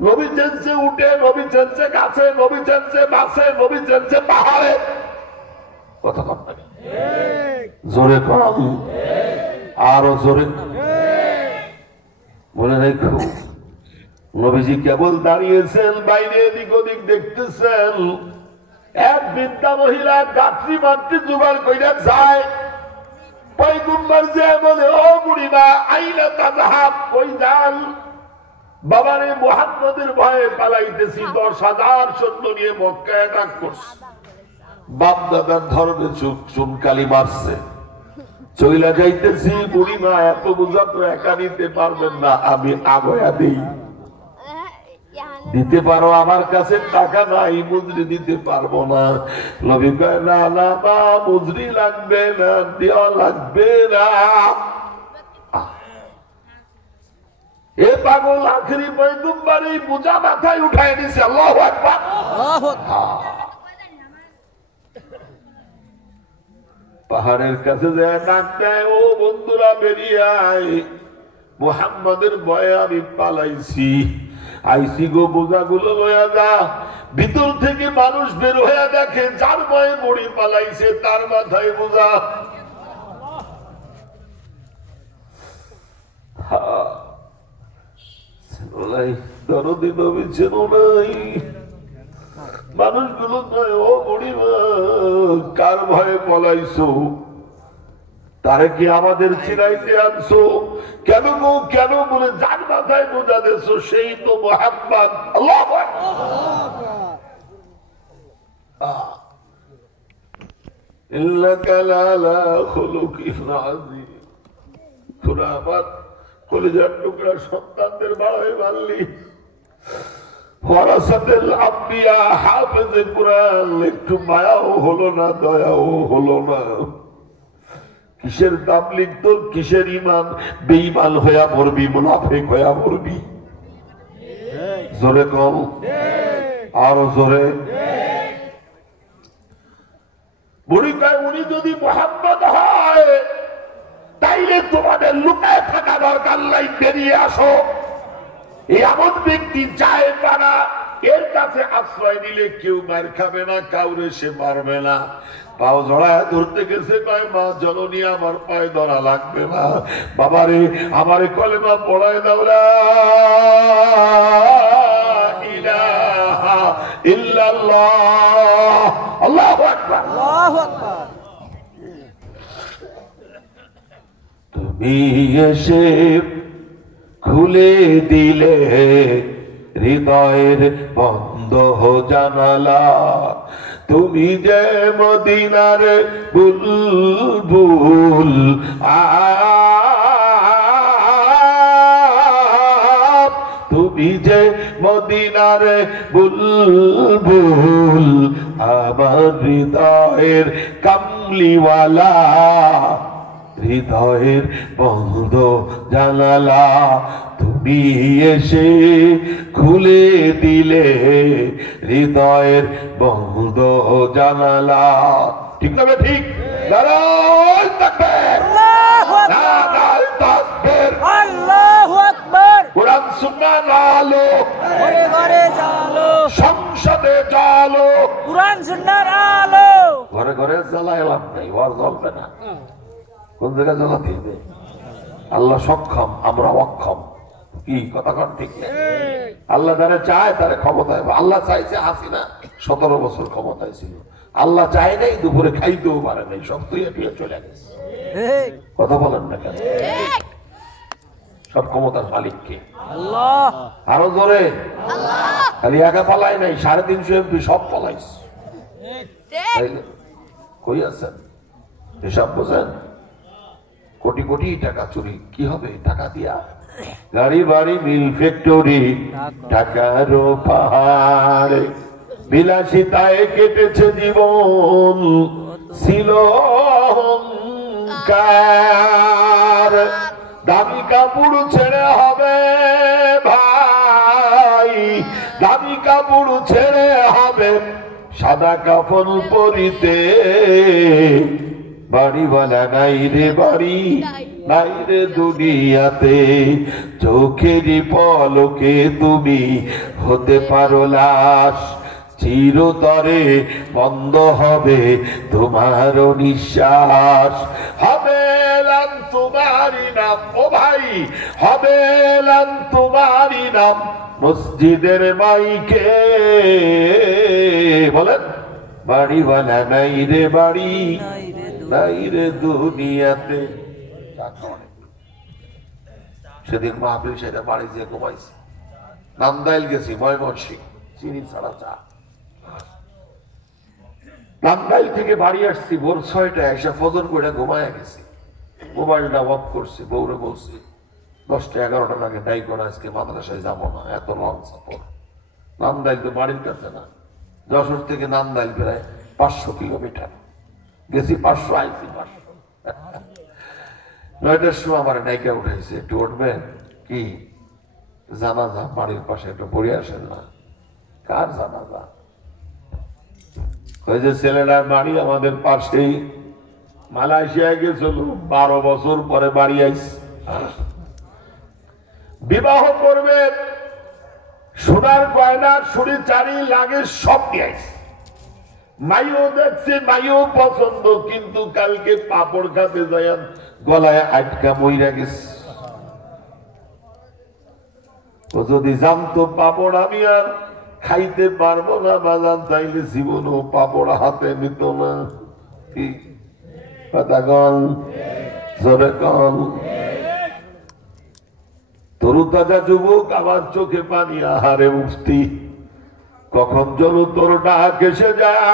নবী চেনছে উঠে, নবী চেনছে গাছে, নবী চেনছে বাসে, নবী চেনছে পাহাড়ে। কথা কথা জোরে কম, আরো জোরে বলে রেখো। নবীজি কেবল দাঁড়িয়েছেন, বাইরে এদিক ওদিক দেখতেছেন। এক বৃদ্ধা মহিলা গাত্রী মাতৃ জোগাড় কইরা যায়। পয়গম্বর যে বলে, ও বুড়িমা, আইনা তাজাহাব, কই যান? বাবারে মুহাম্মদের ভয়ে পালাইতেছি, 10,000 সৈন্য নিয়ে মক্কায় অ্যাটাক করছে। বাপ দাদার ধর্মে চুনকালি মারছে, চইলা যাইতেছি। বুড়িমা, এত বোঝা তো একা নিতে পারবেন না, আমি আগয়া দিই। দিতে পারো? আমার কাছে টাকা নাই, মুজরি দিতে পারবো না। নবী কয়, না না মা, মুজরি লাগবে না, দেওয়া লাগবে না। এ পাগল আখরি পয়গম্বর এই বোঝা মাথায় উঠায় দিছে। আল্লাহু আকবার। পাহাড়ের কাছে যায় ডাক দেয়, ও বন্ধুরা বেরিয়ে আয়, মুহাম্মাদের ভয়ে আমি পালাইছি, আইসি গো, বোঝাগুলো লয়া যা। ভিতর থেকে মানুষ বের হয়ে দেখে, যার ভয়ে বুড়ি পালাইছে তার মাথায় বোঝা। দরদি নবী ছিল নাই। মানুষগুলো নয়, ও বুড়িমা, কার ভয়ে পলাইছো? তারে কি আমাদের চিনাইতে আনছো? কেন গো, কেন? বলে, যার মাথায় বোঝা দিয়েছো সেই তো মুহাম্মদ। আল্লাহু আকবার। ইন্নাকা লাআলা খুলুকিন আযীম। তোরা আমার কলিজার টুকরা সন্তানদের বাড়াই মারলি। ওয়ারাসাতুল আম্বিয়া, হাফেজে কুরআন, একটু মায়াও হলো না, দয়াও হলো না। কিসের তাবলীগ তোর, কিসের ঈমান? বেঈমান হইয়া মরবি, মুনাফিক হইয়া মরবি। জোরে কম, আরো জোরে। বুড়ি কয়, উনি যদি মুহাম্মদ হয় তাইলে তোমাদের লুকায় থাকা দরকার নাই, বেরিয়ে আসো। এমন ব্যক্তি যায় পারা, এর কাছে আশ্রয় নিলে কেউ মার খাবে না, কাউরে সে মারবে না। পাও জড়ায় ধরতে গেছে, কয়, মা জননী, আমার পায়ে ধরা লাগবে না, বাবারে আমারে কলেমা পড়ায় দাও, লা ইলাহা ইল্লাল্লাহ। আল্লাহু আকবার, আল্লাহু আকবার। তুমি এসে খুলে দিলে হৃদয়ের বন্ধ জানালা, তুমি যে মদিনার বুলবুল, তুমি যে মদিনার বুলবুল, আমার হৃদয়ের কামলিওয়ালা, হৃদয়ের বন্ধ জানালা, তুমি এসে খুলে দিলে হৃদয়ের বন্ধ জানালা। ঠিক না? ঠিক। নারায়ে তাকবীর, নারায়ে তাকবীর, আল্লাহু আকবার। কোরআন সুন্নাহর আলো ঘরে ঘরে জ্বালো, সংসদে জ্বালো, কোরআন সুন্নাহর আলো ঘরে ঘরে জ্বালায় লাভ নাই, ওর জ্বলবে না। কোন জায়গায় জ্বালাতে হবে? আল্লাহ সক্ষম, আমরা অক্ষম। কি কথা কন? ঠিক নেই। আল্লাহ যারা চায় তারা ক্ষমতায়। আল্লাহ চাইছে হাসিনা 17 বছর ক্ষমতায় ছিল, আল্লাহ চায় নাই, দুপুরে খাইতেও পারে নাই, সব তুই চলে গেছে। কথা বলেন না কেন? সব ক্ষমতার মালিককে আল্লাহ। আরো ধরে খালি একা পালাই নাই, 350 এমপি সব পালাইছে। কই আছেন? হিসাব বোঝেন? কোটি কোটি টাকা চুরি, কি হবে টাকা দিয়া? গাড়ি বাড়ি মিল ফ্যাক্টরি, টাকার পাহাড়, বিলাসিতায় কেটেছে জীবন, ছিল অহংকার। দামি কাপড় ছেড়ে হবে ভাই, দামি কাপড় ছেড়ে হবে সাদা কাফন পরিতে, বাড়ি বলা নাই রে বাড়ি, বাইরে দুনিয়াতে চোখেরই পলকে তুমি হতে পারো লাশ চিরতরে বন্ধ হবে তোমার নিঃশ্বাস হবে এলাম তোমারই নাম ও ভাই হবে এলাম তোমারই নাম মসজিদের মাইকে বলেন বাড়িওয়ালা নাই রে বাড়ি নাই রে দুনিয়াতে সেদিন মাহফিল সেটা বাড়ি যেয়ে ঘুমাইছি নান্দাইল গেছি ময়মনসিংহ চিনি ছাড়া চা নান্দাইল থেকে বাড়ি আসছি ভোর 6টায় এসে ফজর করে ঘুমায় গেছি মোবাইলটা অফ করছি বউরে বলছি 10টা 11টার আগে ডাইকোনা আজকে মাদ্রাসায় যাবো না এত লং সফর নান্দাইল তো বাড়ির কাছে না যশোর থেকে নান্দাইল প্রায় 500 কিলোমিটার গেছি 500 আইসি 9টার সময় আমার নাইকা উঠেছে একটু উঠবেন কি জানাজা বাড়ির পাশে একটু পড়ে আসেন না কার জানাজা ওই যে ছেলেটার বাড়ি আমাদের পাশেই মালয়েশিয়ায় গেছিল 12 বছর পরে বাড়ি আইস বিবাহ করবে সোনার গয়না ছুরি চারি লাগে সব নিয়ে আইস মাইও দেখছে মাইও পছন্দ কিন্তু কালকে পাপড় খাতে যায় গলায় আটকা মইরা গেছে ও যদি জানতো পাপড় আমি আর খাইতে পারবো না বাজান তাইলে জীবনও পাপড় হাতে নিত না কি কথা কন জোরে কন তরু তাজা যুবক আমার চোখে পানি আহারে উঠতি কখন যেন তোর ডাক এসে যায়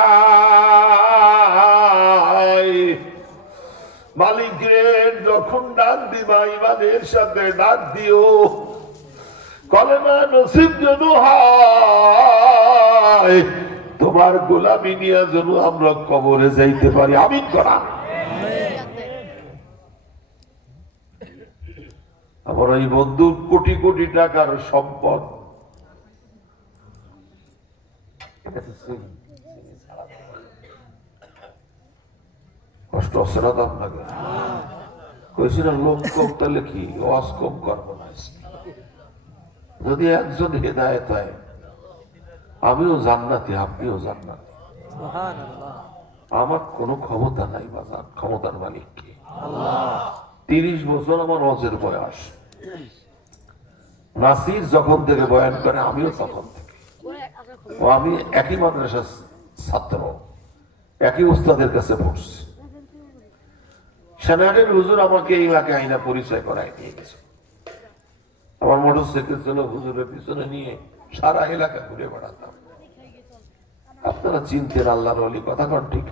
মালিকের যখন ডাক দিবা ইমানের সাথে ডাক দিও কলেমা নসিব যেন হয় তোমার গোলামি নিয়ে যেন আমরা কবরে যাইতে পারি আমিন করা আমার এই বন্ধু কোটি কোটি টাকার সম্পদ কষ্ট হচ্ছে না তো আপনাকে কইছিলেন লোক কম তাহলে কি ওয়াজ কম করবো না যদি একজন হেদায়েত হয় আমিও জান্নাতি আপনিও জান্নাতি আমার কোনো ক্ষমতা নাই বাজার ক্ষমতার মালিক কে 30 বছর আমার হজের বয়স নাসির যখন থেকে বয়ান করে আমিও তখন থেকে ও আমি একই মাদ্রাসার ছাত্র একই উস্তাদের কাছে পড়ছি সেনারের হুজুর আমাকে এই এলাকায় আইনা পরিচয় করায় নিয়ে গেছে আমার মোটরসাইকেল ছিল হুজুরের পিছনে নিয়ে সারা এলাকা ঘুরে বেড়াতাম আপনারা চিনতেন আল্লাহর ওলি কথা কন ঠিক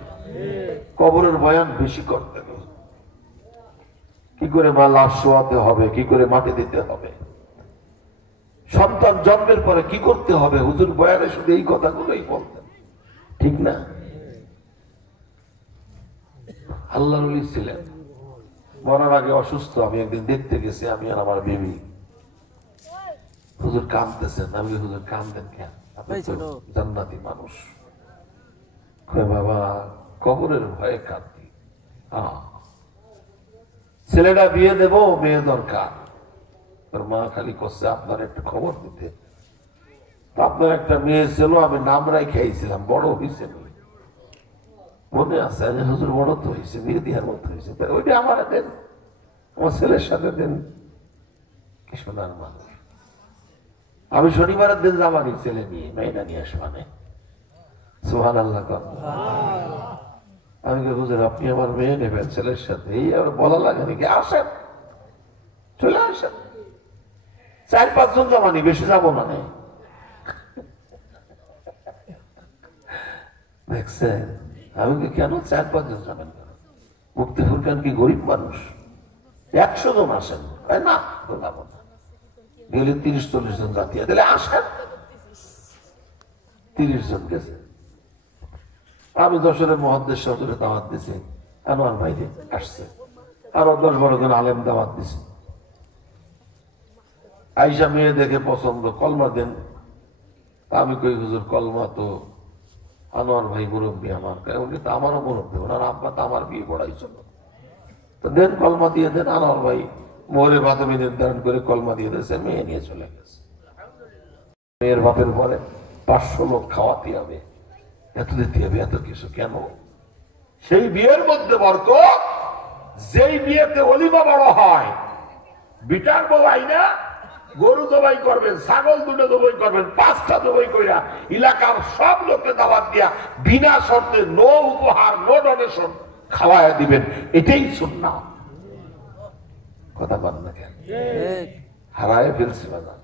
কবরের বয়ান বেশি করতেন কি করে মা লাশ শোয়াতে হবে কি করে মাটি দিতে হবে সন্তান জন্মের পরে কি করতে হবে হুজুর বয়ানে শুধু এই কথাগুলোই বলতেন ঠিক না আল্লাহর ওলি ছিলেন মরার আগে অসুস্থ আমি একদিন দেখতে গেছি আমি আর আমার বিবি হুজুর কাঁদতেছেন আমি হুজুর কাঁদতেন কেন আপনি তো জান্নাতি মানুষ বাবা কবরের ভয়ে কাঁদি ছেলেটা বিয়ে দেব মেয়ে দরকার তোর মা খালি করছে আপনার একটা খবর দিতে আপনার একটা মেয়ে ছিল আমি নাম রাখিয়েছিলাম বড় হয়েছে মনে আছে হুজুর বড় তো হয়েছে বিয়ে দেওয়ার মতো হয়েছে ওইটা আমার দেন আমার ছেলের সাথে দেন কি সোনার মানুষ আমি শনিবারের দিন যাবানি ছেলে নিয়ে মেয়েটা নিয়ে আসবানে সুবহানাল্লাহ আমি হুজুর আপনি আমার মেয়ে নেবেন ছেলের সাথে এই আর বলা লাগে নাকি আসেন চলে আসেন 4-5 জন যাবানি বেশি যাবো না দেখছেন আমি কেন 4-5 জন যাবেন মুক্তি ফুরকান কি গরিব মানুষ 100 জন আসেন না যাবো না গেলে 30-40 জন জাতীয় তাহলে আসেন 30 জন গেছে আমি যশোরের মহাদ্দেশ সদরে দাওয়াত দিছি আনোয়ার ভাইরে আসছে আরো 10-12 জন আলেম দাওয়াত দিছে আইসা মেয়ে দেখে পছন্দ কলমা দেন আমি কই হুজুর কলমা তো আনোয়ার ভাই মুরব্বী আমার উনি তো আমারও মুরব্বী ওনার আব্বা তো আমার বিয়ে পড়াইছিল তো দেন কলমা দিয়ে দেন। আনোয়ার ভাই মোহরে মাধ্যমে নির্ধারণ করে কলমা দিয়ে দিয়েছে, মেয়ে নিয়ে চলে গেছে। মেয়ের বাপের পরে 500 লোক খাওয়াতে হবে, এত দিতে হবে, এত কিছু কেন? সেই বিয়ের মধ্যে বরকত, যেই বিয়েতে অলিমা বড় হয়, বিটার বউাই না গরু জবাই করবেন, ছাগল দুটো জবাই করবেন, 5টা জবাই কইরা এলাকার সব লোককে দাওয়াত দিয়া বিনা শর্তে নো উপহার নো ডোনেশন খাওয়ায়া দিবেন, এটাই সুন্নাহ। কথা বল না কেন? হারায় ফেলছি বাজার।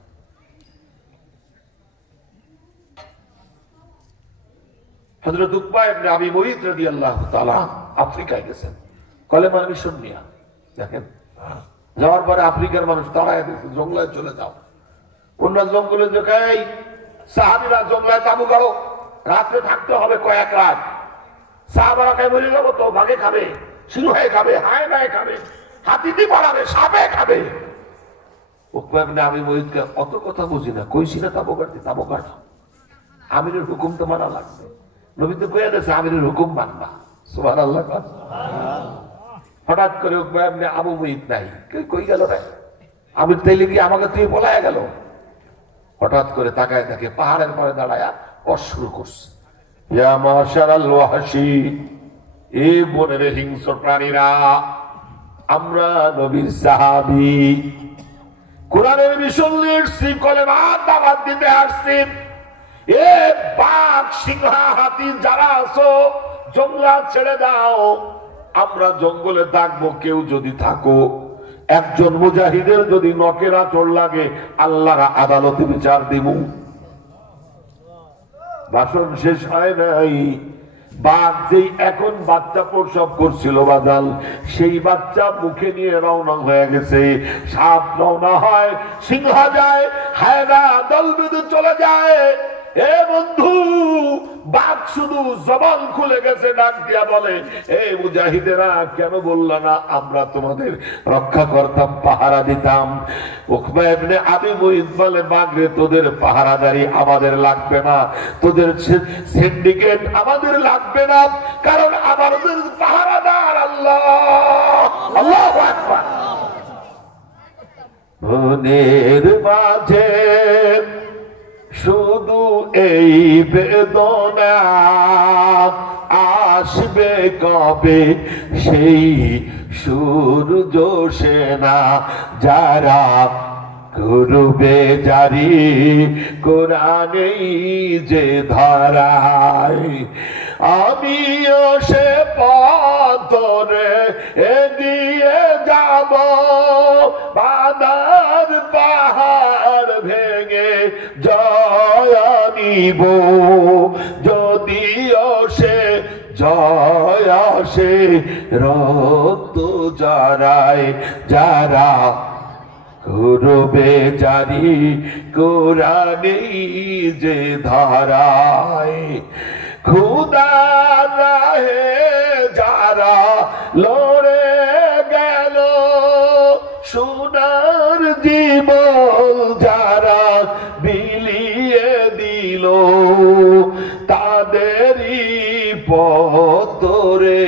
হযরত উকবা ইবনে আবী মুঈত রাদিয়াল্লাহু তাআলা আফ্রিকায় গেছেন কলেমার মিশন নিয়ে। দেখেন যাওয়ার পরে আফ্রিকার মানুষ তাড়ায় দিয়েছে, জঙ্গলায় চলে যাও। অন্য জঙ্গলে দেখাই সাহাবীরা জঙ্গলায় তাবু গাড়ো, রাত্রে থাকতে হবে কয়েক রাত। সাহাবারা খাই বলে যাবো তো, ভাগে খাবে, সিংহে খাবে, হায় নায় খাবে, হাতিতে পালাবে, সাপে খাবে। উকবা ইবনে আবী মুঈতকে অত কথা বুঝি না, কইছি না তাবু গাড়তে, তাবু গাড়ো, আমিরের হুকুম তো মানা লাগবে। নবী তো কইয়া দিয়েছে আমিরের হুকুম মানবা। সুবহানাল্লাহ। হঠাৎ করে উকবা ইবনে আবী মুঈত নাই, কই গেল রে? আমির তাইলে কি আমাকে তুই বলায় গেল? হঠাৎ করে তাকায় দেখে পাহাড়ের পরে দাঁড়ায়া কষ শুরু করছে, ইয়া মাশারাল ওয়াহশী, এ বনের হিংস্র প্রাণীরা, আমরা নবীর সাহাবী, কোরআনের মিশন নিয়ে আসছি, কলেমার দাওয়াত দিতে আসছি। এ বাঘ সিংহ হাতি যারা আছো জঙ্গলা ছেড়ে দাও, আমরা জঙ্গলে থাকবো। কেউ যদি থাকো, একজন মুজাহিদের যদি নখের আঁচড় লাগে, আল্লাহর আদালতে বিচার দিব। ভাষণ শেষ হয় নাই, বাঘ যেই এখন বাচ্চা প্রসব করছিল বাদাল, সেই বাচ্চা মুখে নিয়ে রওনা হয়ে গেছে। সাপ রওনা হয়, সিংহ যায়, হায়না দল বেঁধে চলে যায়। এ বন্ধু, বাঘ শুধু জবান খুলে গেছে, ডাক দিয়া বলে, এ মুজাহিদেরা কেন বললা না আমরা তোমাদের রক্ষা করতাম, পাহারা দিতাম? উকবা ইবনে আবী মুঈত বলে, বাঘরে তোদের পাহারাদারি আমাদের লাগবে না, তোদের সিন্ডিকেট আমাদের লাগবে না, কারণ আমাদের পাহারাদার আল্লাহ। আল্লাহু আকবার। মনের মাঝে শুধু এই বেদনা, আসবে কবে সেই সূর্য সেনা, যারা করবে জারি কোরআনেই যে ধারায়। আমিও সে পথরে এগিয়ে যাব, বাদার পাহাড় ভেঙে জয় নিব, যদিও সে জয় আসে রক্ত জড়ায়, যারা করবে জারি কোরআনেই যে ধারায়। খুদার রাহে যারা লড়ে গেল, সোনার জীবন যারা বিলিয়ে দিল, তাদেরই পথরে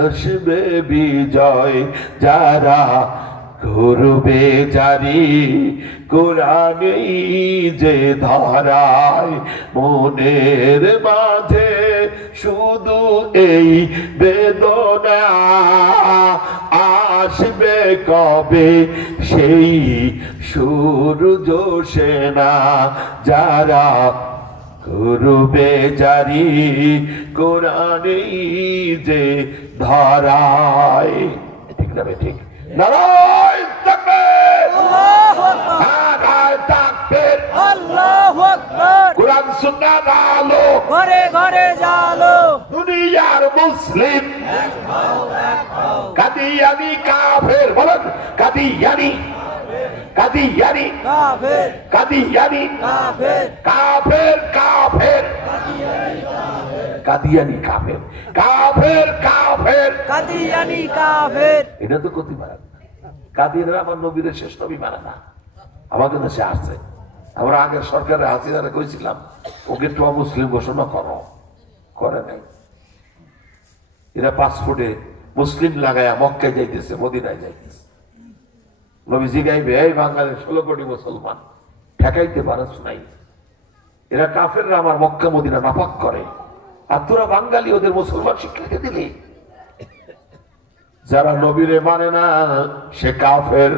আসবে বিজয়, যারা করবে জারি কোরআনেই যে ধারায়। মনের মাঝে শুধু এই বেদনা, আসবে কবে সেই সূর্য সেনা, যারা করবে জারি কোরআনেই যে ধারায়। ঠিক না? ঠিক। নারায়ণ তাকবীর, আল্লাহু আকবার, নারায়ণ তাকবীর, আল্লাহু আকবার। কুরআন সুন্নাত আলো ঘরে ঘরে জালো, দুনিয়ার মুসলিম এক হও, এক হও। কাদিয়ানি কাফের, বলেন কাদিয়ানি, কাদিয়ানি কাফের, কাদিয়ানি কাফের, কাফের কাফের, কাদিয়ানি কাফের, কাফের কাফের, কাদিয়ানি কাফের। এটা তো কতি মারা, কাদিয়ানিরা আমার নবীর শেষ নবী মানে না। আমাদের দেশে আসছে, আমরা আগের সরকারের হাসিনারে কইছিলাম ওকে তো মুসলিম ঘোষণা করো, করে নাই। এরা পাসপোর্টে মুসলিম লাগায়া মক্কায় যাইতেছে, মদিনায় যাইতেছে। নবীজি গাইবে, এই বাঙালির 16 কোটি মুসলমান ঠেকাইতে পারছ নাই, এরা কাফেররা আমার মক্কা মদিনা নাপাক করে, আর তোরা বাঙালি ওদের মুসলমান শিক্ষাকে দিলি। যারা নবীরে মানে না সে কাফের।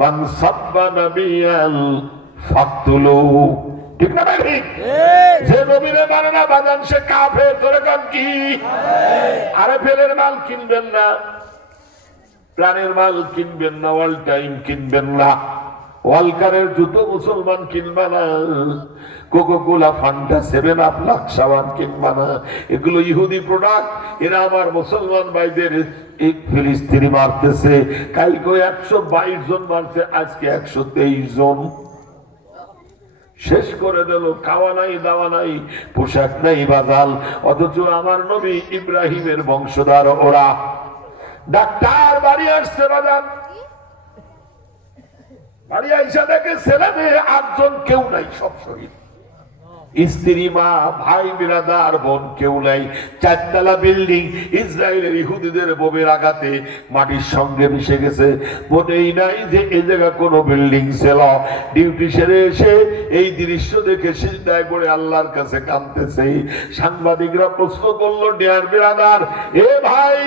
মান সাব্বা নাবিয়ান ফাকতুলু, ঠিক না ঠিক? যে নবীরে মানে না বাজান সে কাফের। তোরে কাম কি? আরে ফেলের মাল কিনবেন না, প্রাণের মাল কিনবেন না, অল টাইম কিনবেন না, ওয়ালকারের জুতো মুসলমান কিনবা না, কোকোকোলা, ফান্টা, 7 আপ, লাক্স সাবান কিনবা না, এগুলো ইহুদি প্রোডাক্ট। এরা আমার মুসলমান ভাইদের ফিলিস্তিনি মারতেছে, কালকে 122 জন মারছে, আজকে 123 জন শেষ করে দিল। খাওয়া নাই, দাওয়া নাই, পোশাক নাই, বাজাল। অথচ আমার নবী ইব্রাহিমের বংশধর ওরা। ডাক্তার বাড়ি আসছে বাজান, বাড়ি আইসা দেখে ছেলে মেয়ে 8 জন, কেউ নাই, সব শহীদ। স্ত্রী, মা, ভাই, বিরাদার, বোন কেউ নাই। 4 তলা বিল্ডিং ইসরায়েলের ইহুদিদের বোমের আঘাতে মাটির সঙ্গে মিশে গেছে। মনেই নাই যে এই জায়গা কোনো বিল্ডিং ছিল। ডিউটি সেরে এসে এই দৃশ্য দেখে সিজদায় পড়ে আল্লাহর কাছে কাঁদতেছে। সাংবাদিকরা প্রশ্ন করলো, ডিয়ার বিরাদার, এ ভাই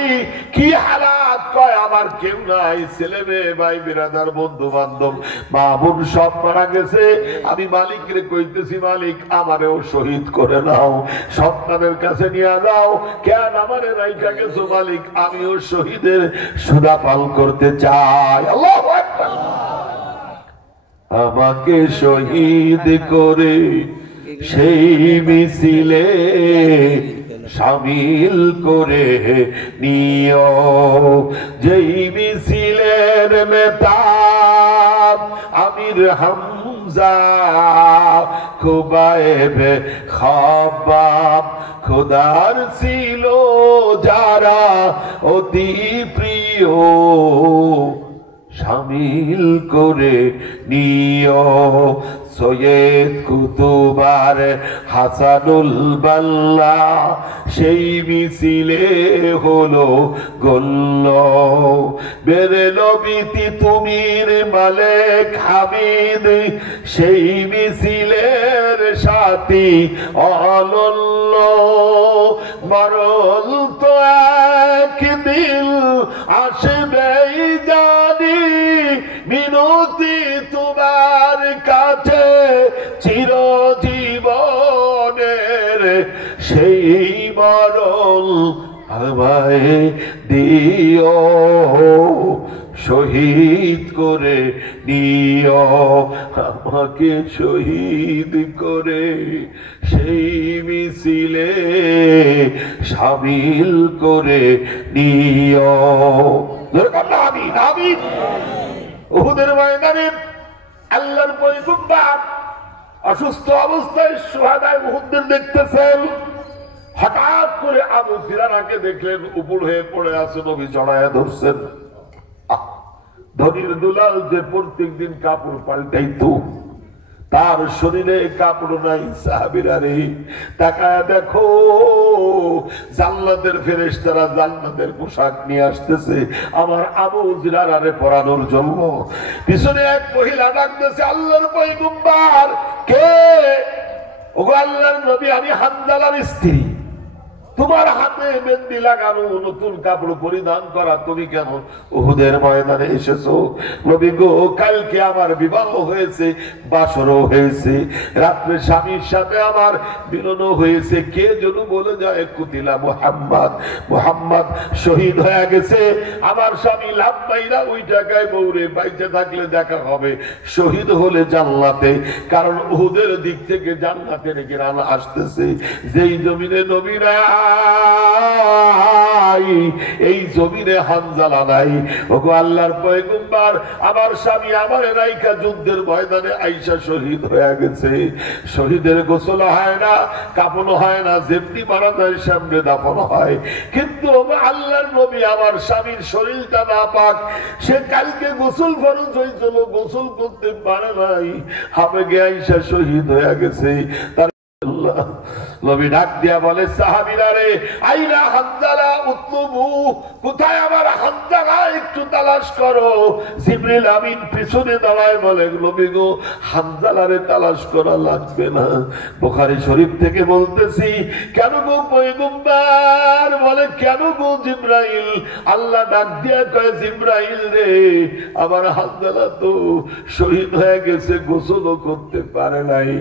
কি হালাত? কয় আমার কেউ নাই, ছেলে মেয়ে, ভাই, বিরাদার, বন্ধু বান্ধব, মা বোন সব মারা গেছে। আমি মালিকরে কইতেছি, মালিক আমারেও শহীদ করে নাও, সন্তানের কাছে নিয়ে যাও। কেন আমারে রাইখা গেছো মালিক? আমিও শহীদের সুদা পান করতে চাই। আল্লাহু আকবার। আমাকে শহীদ করে সেই মিছিলে শামিল করে নিও, যেই মিছিলের নেতা আমির হামজা, খুবাইবে খাবাব, খোদার ছিল যারা অতি প্রিয়, শামিল করে নিও। সৈয়দ কুতুবার হাসানুল বাল্লা সেই মিছিলে হলো গল্ল। বেরেলবিতি তুমির মালেক হামিদ সেই মিছিলের সাথী অনন্য। মরল তো একদিন আসবেই জানি, মিনতি তোমার কাছে চিরজীবনের, সেই মরল আমায় দিও, শহীদ করে নিও। আমাকে শহীদ করে সেই মিছিলে শামিল করে নিও। আমিন আমিন। উহুদের ময়দানে আল্লাহর পয়গম্বর অসুস্থ অবস্থায় শুহাদায়ে উহুদদের দেখতেছেন। হঠাৎ করে আবু সিরানাকে দেখলেন, উপর হয়ে পড়ে আছে, নবী জড়ায়া ধরছেন। ধনির দুলাল যে প্রত্যেক দিন কাপড় পাল্টাইতো, তার শরীরে কাপড় নাই। সাহাবীরা রে, তাকায় দেখো, জান্নাতের ফেরেশতারা জান্নাতের পোশাক নিয়ে আসতেছে আমার আবু জিরারে পরানোর জন্য। পিছনে এক মহিলা ডাকতেছে, আল্লাহর পয়গম্বর। কে? ওগো আল্লাহর নবী, আমি হানজালার স্ত্রী। তোমার হাতে মেহেন্দি লাগানো, নতুন কাপড় পরিধান করা, তুমি কেন উহুদের ময়দানে এসেছো? নবী গো, কালকে আমার বিবাহ হয়েছে, বাসরও হয়েছে, রাত্রে স্বামীর সাথে আমার মিলনও হয়েছে। কে যেন বলে যায় কুতিলা মুহাম্মদ, মুহাম্মদ শহীদ হয়ে গেছে। আমার স্বামী লাভ পাইরা ওই টাকায় বউরে, বাইচে থাকলে দেখা হবে, শহীদ হলে জান্নাতে। কারণ উহুদের দিক থেকে জান্নাতে নাকি রানা আসতেছে। যেই জমিনে নবীরা এই জমিনে হানজালা নাই। ওগো আল্লাহর পয়গম্বর, আমার স্বামী আমার রাইখা যুদ্ধের ময়দানে আইসা শহীদ হয়ে গেছে। শহীদের গোসল হয় না, কাফন হয় না, যেমনি মারা যায় সামনে দাফন হয়। কিন্তু আল্লাহর নবী, আমার স্বামীর শরীরটা না পাক, সে কালকে গোসল ফরজ হয়েছিল, গোসল করতে পারে নাই, হাবে গে আইসা শহীদ হয়ে গেছে। তার নবী ডাক দিয়া বলে, সাহাবীরা রে, আইনা হানজালা উতলুবু, কোথায় আমার হানজালা, একটু তালাশ করো। জিবরিল আমিন পিছনে দাঁড়ায় বলে, নবী গো, হানজালারে তালাশ করা লাগবে না। বুখারী শরীফ থেকে বলতেছি, কেন গো পয়গম্বর? বলে, কেন গো জিবরাইল? আল্লাহ ডাক দিয়া কয়, জিবরাইল রে, আমার হানজালা তো শহীদ হয়ে গেছে, গোসলও করতে পারে নাই।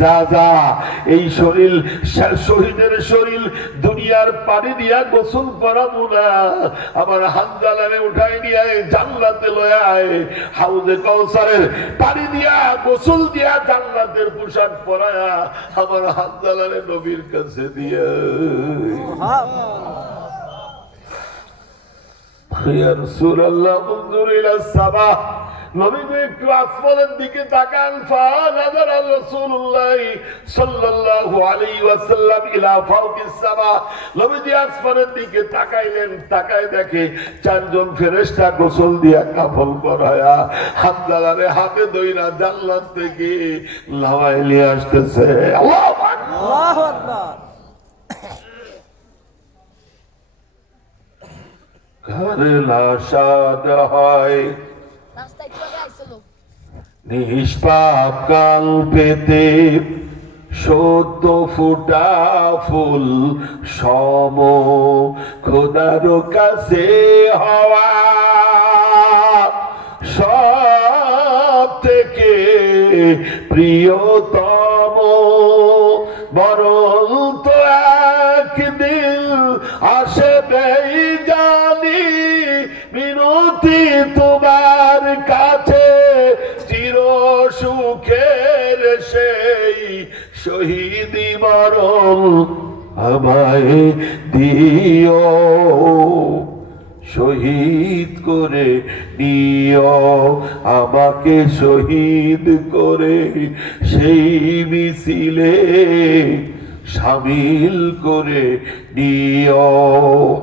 যা যা, এই শরীর, শহীদের শরীর দুনিয়ার পানি দিয়া গোসল করাবো না, আমার হানজালারে উঠাই নিয়ে জান্নাতে লয়ে আয়, হাউজে কাউসারের পানি দিয়া গোসল দিয়া জান্নাতের পোশাক পরায়া আমার হানজালারে নবীর কাছে দিয়া। ইয়া রাসূলুল্লাহ, উনজুর ইলা সাবা, নবী একটু আসমানের দিকে তাকান। ফানাযারা রাসূলুল্লাহ সাল্লাল্লাহু আলাইহি ওয়াসাল্লাম ইলা ফাওকিস সামা, নবী আসমানের দিকে তাকাইলেন, তাকায় দেখে চারজন ফেরেশতা গোসল দিয়া কাফন পরায়া হানজালারে হাতে ধইরা জান্নাত থেকে লাওয়াই নিয়ে আসতেছে। আল্লাহু আকবার, আল্লাহু আকবার। ঘরে লাশাদ হয় নিষ্পাপ কাল পেতে, সদ্য ফুটা ফুল সম খোদার কাছে হওয়া, সব থেকে প্রিয়তম, বরং তো একদিন আসবে জানি, মিনতি তোমার কাছে চির সুখের সেই শহীদি মরণ আমায় দিও, শহীদ করে নিও আমাকে, শহীদ করে সেই মিছিলে শামিল করে নিও।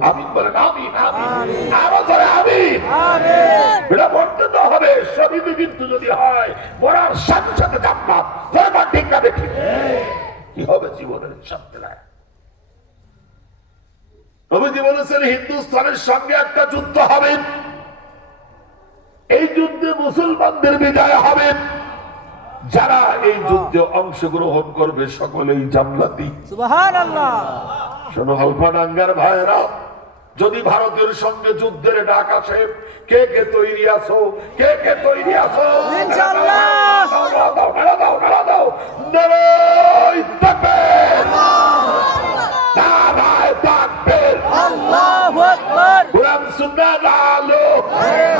আমিন বলেন, আমিন, আমিন, আরো জোরে আমিন, আমিন। এটা বলতে তো হবে, শহীদ কিন্তু যদি হয় মরার সাথে সাথে জান্নাত, জয়মান ঠিক না দেখি কি হবে জীবনের সাথে নাই। নবীজি বলেছেন, হিন্দুস্তানের সঙ্গে একটা যুদ্ধ হবে, এই যুদ্ধে মুসলমানদের বিজয় হবে, যারা এই যুদ্ধে অংশগ্রহণ করবে সকলেই জান্নাতি। সুবহানাল্লাহ। শোনো আলফাডাঙ্গার ভাইরা, যদি ভারতের সঙ্গে যুদ্ধের ডাক আসে, কে কে তৈরি আছো? কে কে তৈরি আছো? ইনশাআল্লাহ। নারা দাও, নারা দাও, নারায়ে তাকবীর, নারায়ে তাকবীর, আল্লাহু আকবার। কোরআন সুন্নাত আলো,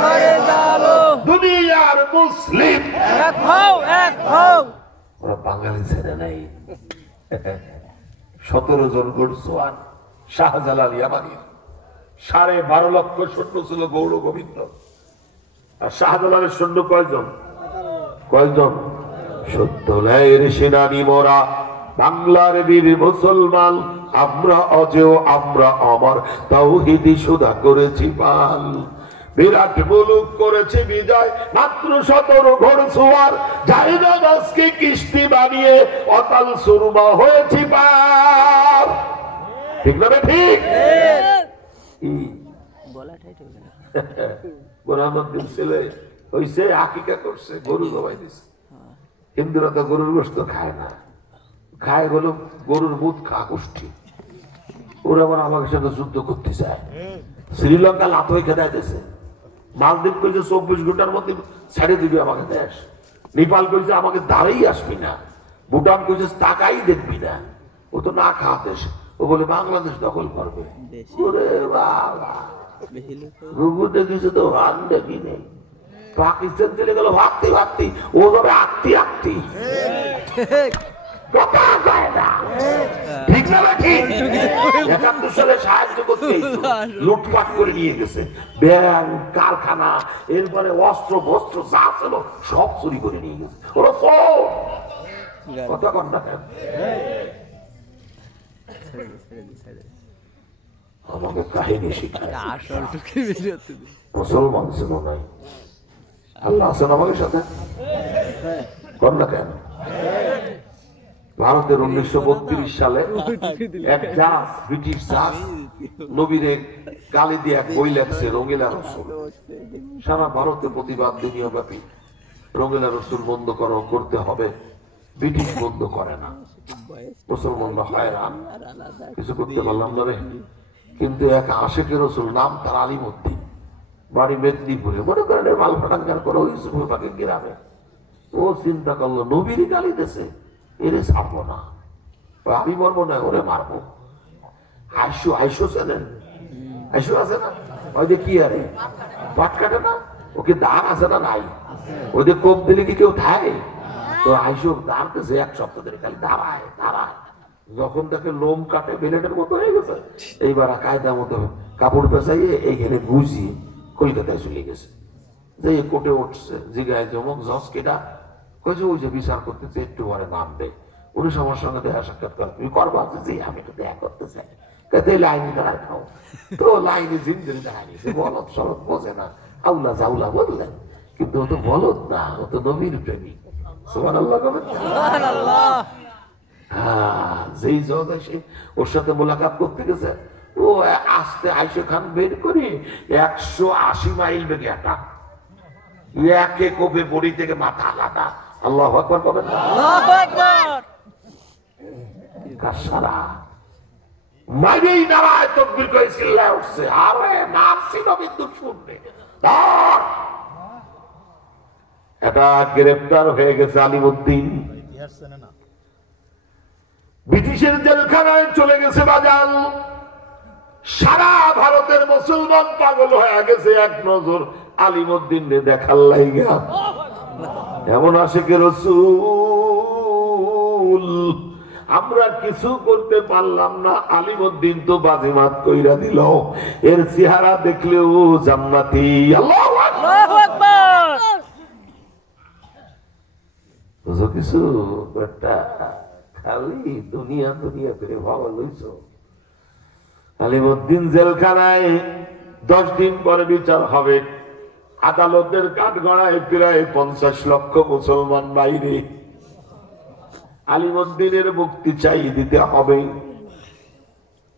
হরে আলো, দুনিয়ার মুসলিম এক হও, এক হও। ওরা বাঙালি ছেড়ে নাই। 17 জন গোড়সোয়ান শাহজালাল ইয়ামানি, 12.5 লক্ষ সৈন্য ছিল গৌর গোবিন্দ। আর শাহজালালের সৈন্য কয়জন? কয়জন? 70,000 সেনানি মোরা, বাংলার বীর মুসলমান, আমরা অজেয়, আমরা অমর, তাওহীদি সুধা করেছি পাল, বিরাট মুলুক করেছে বিজয়, মাত্র 17 ঘোড়সওয়ার, জাহিদাবাজকে কিস্তি বানিয়ে অতাল সুরমা হয়েছি পার। ঠিক না? ঠিক। বোনামুদ্দিন ছেলে হইছে, আকিকা করছে, গরু জবাই দিছে। হিন্দুরা তো গরুর গোশত খায় না, খায় হলো গরুর মুখ খা গোষ্ঠী। ওরা আবার আমাকে সাথে যুদ্ধ করতে চায়। শ্রীলঙ্কা লাত হয়ে খেদাইতেছে, মালদ্বীপ কইছে 24 ঘন্টার মধ্যে ছেড়ে দিবি আমাকে দেশ, নেপাল কইছে আমাকে দাঁড়াই আসবি না, ভুটান কইছে তাকাই দেখবি না। ও তো না খাওয়া দেশ, ও বলে বাংলাদেশ দখল করবে। ওরে বাবা, রুগু দেখিছে তো হান দেখি নেই। পাকিস্তান চলে গেল ভাবতে ভাবতে, ও যাবে আঁকতি আঁকতি, ঠিক না? ঠিক। 71 সালে সাহায্য করতে লুটপাট করে নিয়ে গেছে, ব্যাংক, কারখানা, এরপরে অস্ত্র বস্ত্র যা ছিল সব চুরি করে নিয়ে গেছে। ওরা কথা কন না, আমাকে কাহিনী শিখায়। মুসলমান ছিল নাই, আল্লাহ আছেন আমাদের সাথে, কর না কেন? ভারতের 1932 সালে এক জাজ, ব্রিটিশ জাজ নবীরে গালি দিয়ে এক বই লেখছে রঙিলা রসুল। সারা ভারতে প্রতিবাদ দুনিয়াব্যাপী, রঙিলা রসুল বন্ধ করতে হবে, ব্রিটিশ বন্ধ করে না, মুসলমানরা হয়রান, কিছু করতে পারলাম না রে। কিন্তু এক আশেকের রসুল, নাম তার আলিমুদ্দিন, বাড়ি মেদিনীপুরে, মনে করেন মালপাটাঙ্গার কোনো ইসুফাকে গ্রামে। ও চিন্তা করলো নবীরই গালি দিয়েছে, এরে ছাড়বো না, আমি মরবো না, ওরে মারবো। আইসো চেনেন? আইসো আছে না? ওই যে কি আরে পাট কাটে না, ওকে দাঁড় আছে না? নাই। ওই যে কোপ দিলে কি কেউ খায়? তো আইসো দাঁড়তেছে এক সপ্তাহ ধরে, খালি দাঁড়ায় দাঁড়ায়। যখন তাকে লোম কাটে বেলেটের মতো হয়ে গেছে, এইবার কায়দা মতো কাপড় পেঁচাইয়ে এইখানে গুজিয়ে কলকাতায় চলে গেছে। যে কোর্টে উঠছে, জিগায় জমক জজ কেটা কয়েছে, ওই যে বিচার করতেছে, একটু পরে নামবে। উনি আমার সঙ্গে দেখা সাক্ষাৎ করে, তুমি করবা? যে আমি একটু দেখা করতে চাই। লাইনে দাঁড়ায় খাও। তো লাইনে জিন্দগি দাঁড়ায়নি, সে বলদ সলদ বোঝে না, আউলা জাউলা বললেন, কিন্তু ও তো বলদ না, ও তো নবীর প্রেমিক। সুবহানাল্লাহ কবেন? হ্যাঁ, যেই জজ এসে ওর সাথে মোলাকাত করতে গেছে, ও আস্তে আইসে খান বের করে 180 মাইল বেগে হাঁটা, একে কোপে বড়ি থেকে মাথা আলাদা। আল্লাহু আকবার কবেন? আল্লাহু আকবার। কাসারা মাইরেই দাঁড়ায় তাকবীর করে চিল্লায় উঠছে, আরে মারছি নবীর দুশমনে। এটা গ্রেফতার হয়ে গেছে আলিমুদ্দিন, ব্রিটিশের জেলখানায় চলে গেছে বাজান। সারা ভারতের মুসলমান পাগল হয়ে গেছে এক নজর আলিমুদ্দিন দেখার লাইগা। এমন আশিকে রাসূল, আমরা কিছু করতে পারলাম না, আলিমুদ্দিন তো বাজিমাত কইরা দিল। এর চেহারা দেখলেও জান্নাতি। আল্লাহু আকবার। বুঝো কিছু একটা খালি দুনিয়া দুনিয়া করে ভাবা লইছ। আলিমুদ্দিন জেলখানায় 10 দিন পরে বিচার হবে। আদালতের কাঠগড়ায় প্রায় 50 লক্ষ মুসলমান বাইরে। আলিমুদ্দিনের মুক্তি চাই দিতে হবে।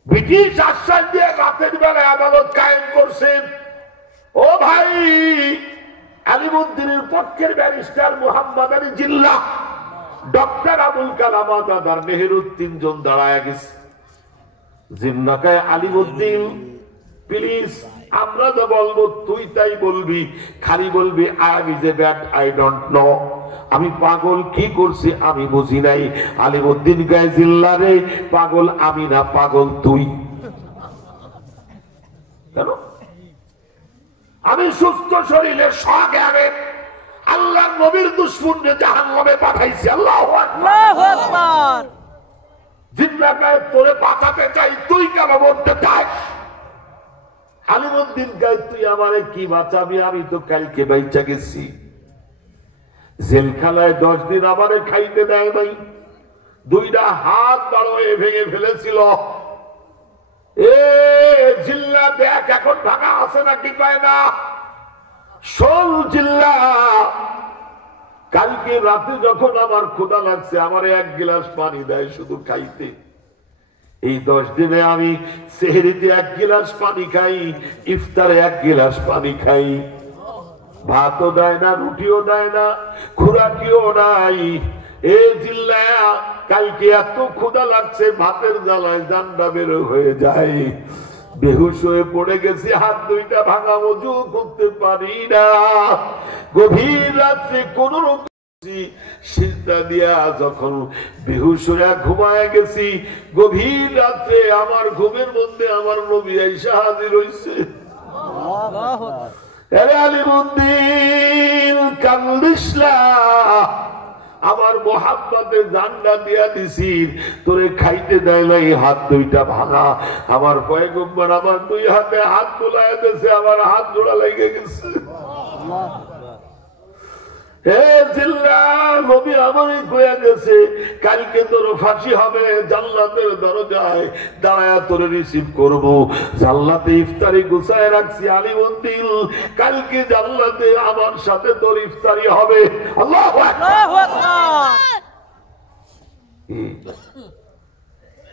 ব্রিটিশ আশ্বাস দিয়ে রাতের বেলায় আদালত কায়েম করছেন। ও ভাই, আলিমুদ্দিনের পক্ষের ব্যারিস্টার মোহাম্মদ আলী জিল্লা, ডক্টর আবুল কালাম আজাদ আর মেহেরুদ 3 জন দাঁড়ায় গেছে। জিন্নাকায় আলিমুদ্দিন, প্লিজ আমরা যা বলবো তুই তাই বলবি, খালি বলবি I is a bad, I don't know, আমি পাগল, কি করছি আমি বুঝি নাই। আলিমুদ্দিন গায়ে জিল্লা রে, পাগল আমি না, পাগল তুই। কেন? আমি সুস্থ শরীরে সজ্ঞানে আল্লাহর নবীর দুশমনকে জাহান্নামে পাঠাইছি। আল্লাহু আকবার। জিন্নাকায় তোরে বাঁচাতে চাই, তুই কেন মরতে চাস? আলিমুদ্দিন গায়ে তুই আমারে কি বাঁচাবি? আমি তো কালকে বাইচা গেছি। জেলখানায় 10 দিন আমারে খাইতে দেয় নাই, 2টা হাত বড় হয়ে ভেঙে ফেলেছিল। এ জিল্লা দেখ এখন ভাঙা আছে নাকি পায় না? শোন জিল্লা, কালকে রাতে যখন আমার ক্ষুধা লাগছে, আমার 1 গিলাস পানি দেয় শুধু খাইতে। এই 10 দিনে আমি সেহরিতে 1 গিলাস পানি খাই, ইফতারে 1 গিলাস পানি খাই। ভাতও দেয় না, রুটিও দেয় না, খুরাকিও নাই। এ জিল্লা, কালকে এত ক্ষুধা লাগছে, ভাতের জ্বালায় জানটা বের হয়ে যায়, বেহুশ হয়ে পড়ে গেছি, হাত 2টা ভাঙা, ওযু করতে পারি না। গভীর রাত্রে কোন সিজদা দিয়া যখন বেহুশ হয়ে ঘুমায় গেছি, গভীর রাত্রে আমার ঘুমের মধ্যে আমার নবী আইসা হাজির হইছে। আল্লাহু আকবার। আরে আলিমুদ্দিন কান্দিস না, আমার মোহাব্বতে জানটা দিয়া দিছি, তোরে খাইতে দেয় নাই, হাত 2টা ভাঙা। আমার পয়গম্বর আমার 2 হাতে হাত তোলায় দিয়েছে, আমার হাত জোড়া লেগে গেছে। হে জিল্লা, নবী আমারই কইয়া গেছে কালকে তোর ফাঁসি হবে, জান্নাতের দরজায় দাঁড়ায়া তোরে রিসিভ করব। জান্নাতে ইফতারি গুছায় রাখছি আলিমুদ্দিন, কালকে জান্নাতে আমার সাথে তোর ইফতারি হবে। আল্লাহু আকবার।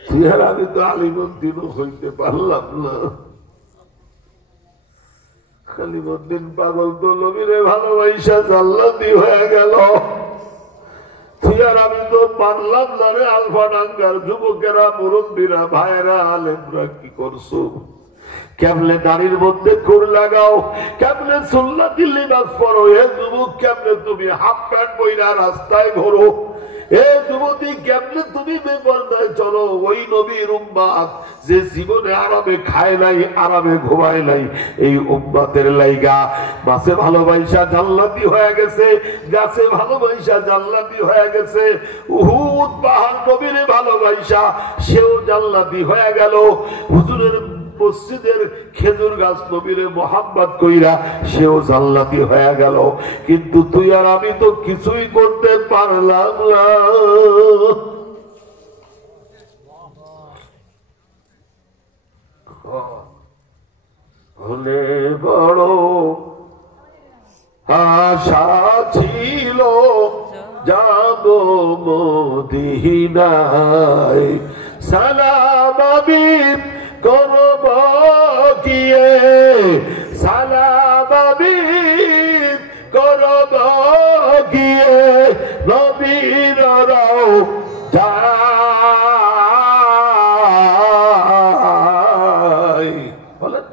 তুই আর আমি তো আলিমুদ্দিনও হইতে পারলাম না। আলিমুদ্দিন পাগল তো নবীরে ভালোবাসা জান্নাতি হয়ে গেল। তুই আর আমি তো পারলাম না রে। আলফা ডাঙ্গার যুবকেরা, মুরব্বীরা, ভাইরা, আলেমরা কি করছো? কেমনে দাড়ির মধ্যে কোর লাগাও, কেমনে সুন্নতি লিবাস পরো। এ যুবক, কেমনে তুমি হাফ প্যান্ট পইরা রাস্তায় ঘোরো। এ যুবতী, কেমনে তুমি বেপরদায় চলো। ওই নবীর উম্মত যে জীবনে আরামে খায় নাই, আরামে ঘুমায় নাই, এই উম্মতের লাইগা মাছে ভালোবাসা জান্নাতি হয়ে গেছে, গাছে ভালোবাসা জান্নাতি হয়ে গেছে। উহুদ পাহাড় নবীরে ভালোবাসা, সেও জান্নাতি হয়ে গেল। হুজুরের মসজিদের খেজুর গাছ নবীরে মোহাম্মত কইরা, সেও জান্নাতি হয়ে গেল। কিন্তু তুই আর আমি তো কিছুই করতে পারলাম না। হলে বড় আশা ছিল যাব মদিনায়, সালাম আমি করব গিয়ে, সালাম আমি করব গিয়ে নবীর রওজায়। বলেন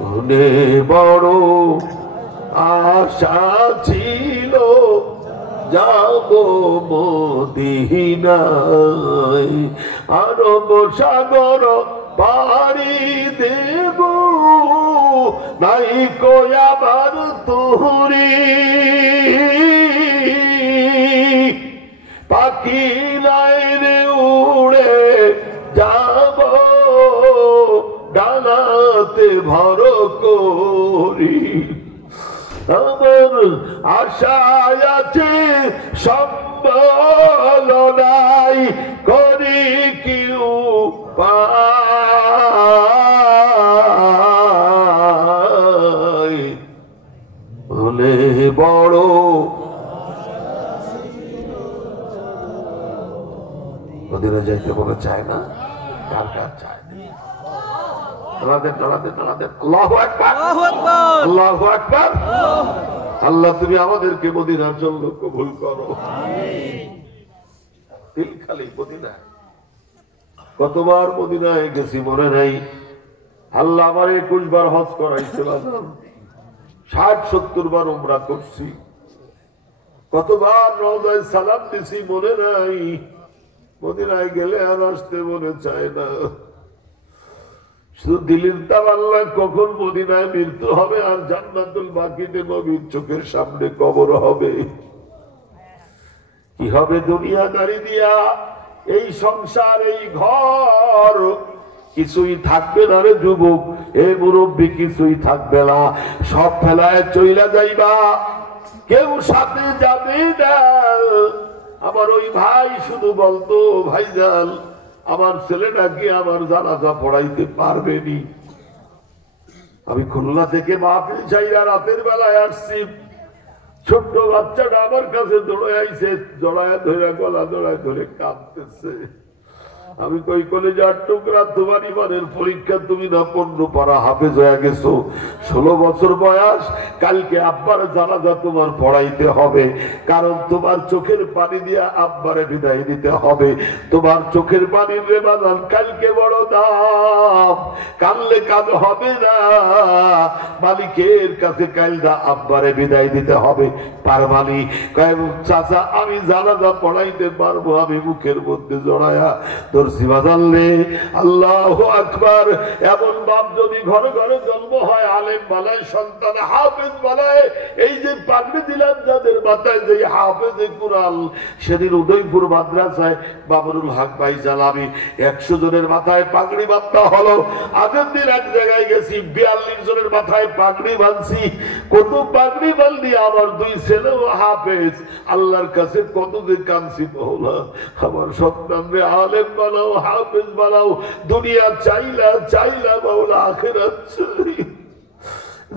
মনে বড় আশা ছিল যাব মদিনায়, আরব সাগর পাড়ি দেব, নাই কয়াবার তুরি পাখি লাইনে উড়ে যাব, ডানাতে ভর করি। আমার আশায় আছে সম্বল নাই, করি কি উপায়। বলে বড় মদিনা যাইতে মনে চায় না? কার কার চায়? আল্লাহ তুমি আমাদেরকে মদিনার জন্য কবুল করো। খালি মদিনা, কতবার মদিনায় গেছি মনে নাই। আল্লাহ আমার 21 বার হজ করাইছে, 60-70 বার উমরা করছি, কতবার রওজায় সালাম দিছি মনে নাই। মদিনায় গেলে আর আসতে মনে চায় না। শুধু দিলেন তার আল্লাহ কখন মদিনায় মৃত্যু হবে আর জান্নাতুল বাকিতে নবীর চোখের সামনে কবর হবে। কি হবে দুনিয়াদারি দিয়া? এই সংসার, এই ঘর কিছুই থাকবে না রে যুবক, এ মুরব্বী কিছুই থাকবে না। সব ফেলায় চইলা যাইবা, কেউ সাথে যাবে না। আমার ওই ভাই শুধু বলতো, ভাইজান আমার ছেলেটাকে আমার জানাজা পড়াইতে পারবেনি। আমি খুলনা থেকে মাহফিল চাইরা রাতের বেলায় আসছি, ছোট্ট বাচ্চাটা আমার কাছে দৌড়ে আইছে, জড়ায় ধরে গলা জড়ায় ধরে কাঁদতেছে। আমি কই কলেজার টুকরা, তোমার ইমানের পরীক্ষা, তুমি না 15 পারা হাফেজ হয়ে গেছো, 16 বছর বয়স, কালকে আব্বার জানাজা তোমার পড়াইতে হবে। কারণ তোমার চোখের পানি দিয়ে আব্বারে বিদায় দিতে হবে। তোমার চোখের পানির রে বাজান কালকে বড় দাম, কানলে কাজ হবে না। মালিকের কাছে কালদা আব্বারে বিদায় দিতে হবে। পারমানি কয় চাচা আমি জানাজা পড়াইতে পারবো। আমি মুখের মধ্যে জড়ায়া আল্লাহু আকবার। এমন বাপ যদি ঘরে ঘরে জন্ম হয়, আলেম বানায়, সন্তান হাফেজ বানায়। এই যে পাগড়ি দিলাম যাদের মাথায়, যে হাফেজে কুরআন, সেদিন উদয়পুর মাদ্রাসায় বাবরুল হক ভাই জালামি 100 জনের মাথায় পাগড়ি বাঁধা হলো। আগের দিন এক জায়গায় গেছি, 42 জনের মাথায় পাগড়ি বাঁধছি। কত পাগড়ি বাঁধলি, আমার 2 ছেলেও হাফেজ। আল্লাহর কাছে কত যে কাঁদছি, মওলা আমার সন্তানরে আলেম বানাও, হাফেজ বানাও। দুনিয়া চাইলা চাইলা মওলা আখিরাত চাই,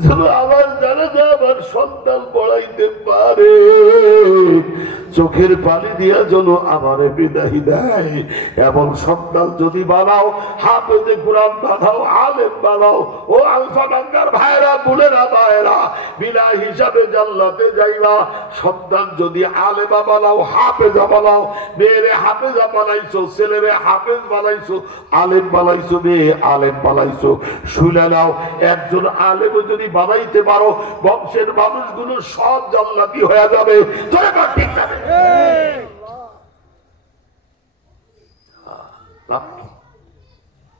যেন আমার জানাজা আমার সন্তান পড়াইতে পারে। চোখের পানি দিয়া যেন আমারে বিদায় দেয়। এমন সন্তান যদি বানাও, হাফেজে কোরআন বানাও, আলেম বানাও। ও আলফাডাঙ্গার ভাইরা, বোনেরা, ভাইরা, বিনা হিসাবে জান্নাতে যাইবা। সন্তান যদি আলেমা বানাও, হাফেজা বানাও, মেয়েরে হাফেজা বানাইছো, ছেলেরে হাফেজ বানাইছো, আলেম বানাইছো, মেয়ে আলেম বানাইছো, শুনে নাও, একজন আলেম যদি বানাইতে পারো, বংশের মানুষগুলো সব জান্নাতি হয়ে যাবে। ঠিক যাবে।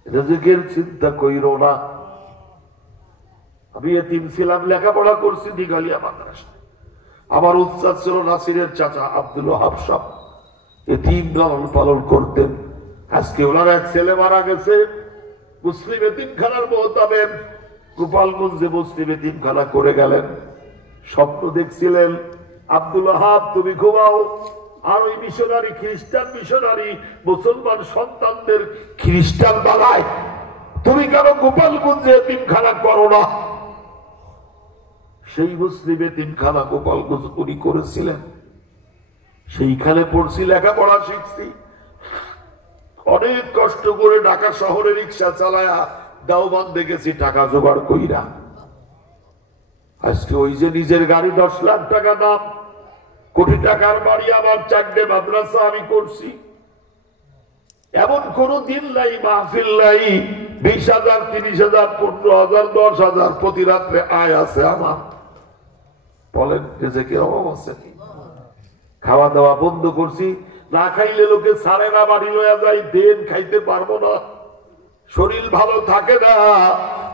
রিজিকের চিন্তা কইরো না। আমি এতিম ছিলাম, লেখাপড়া করছি দিঘালিয়া মাদ্রাসায়। আমার উস্তাদ ছিল নাসিরের চাচা আব্দুল ওয়াহাব সাহেব, এতিম লালন পালন করতেন। আজকে ওনার এক ছেলে মারা গেছে, মুসলিম এতিমখানার মোহতাবের গোপালগঞ্জে মুসলিম এতিমখানা করে গেলেন। স্বপ্ন দেখছিলেন, আব্দুল ওয়াহাব তুমি ঘুমাও, আর ওই মিশনারি, খ্রিস্টান মিশনারি মুসলমান সন্তানদের খ্রিস্টান বানায়, তুমি কেন গোপালগঞ্জে এতিমখানা করো না? সেই মুসলিম এতিমখানা গোপালগঞ্জ উনি করেছিলেন। সেইখানে পড়ছি, লেখাপড়া শিখছি, অনেক কষ্ট করে ঢাকা শহরে রিক্সা চালায়া দাওবান দেখেছি টাকা জোগাড় কইরা। আজকে ওই যে নিজের গাড়ি 10 লাখ টাকা দাম, কোটি টাকার বাড়ি, আমার 4টে মাদ্রাসা আমি করছি। এমন কোন দিন নাই, মাহফিল নাই 20,000, 30,000, 15,000, 10,000 প্রতি রাত্রে আয় আছে আমার। বলেন রিজিকের অভাব আছে? খাওয়া দাওয়া বন্ধ করছি, না খাইলে লোকে ছাড়ে না, বাড়ি লইয়া যায়, দেন খাইতে পারবো না, শরীর ভালো থাকে না।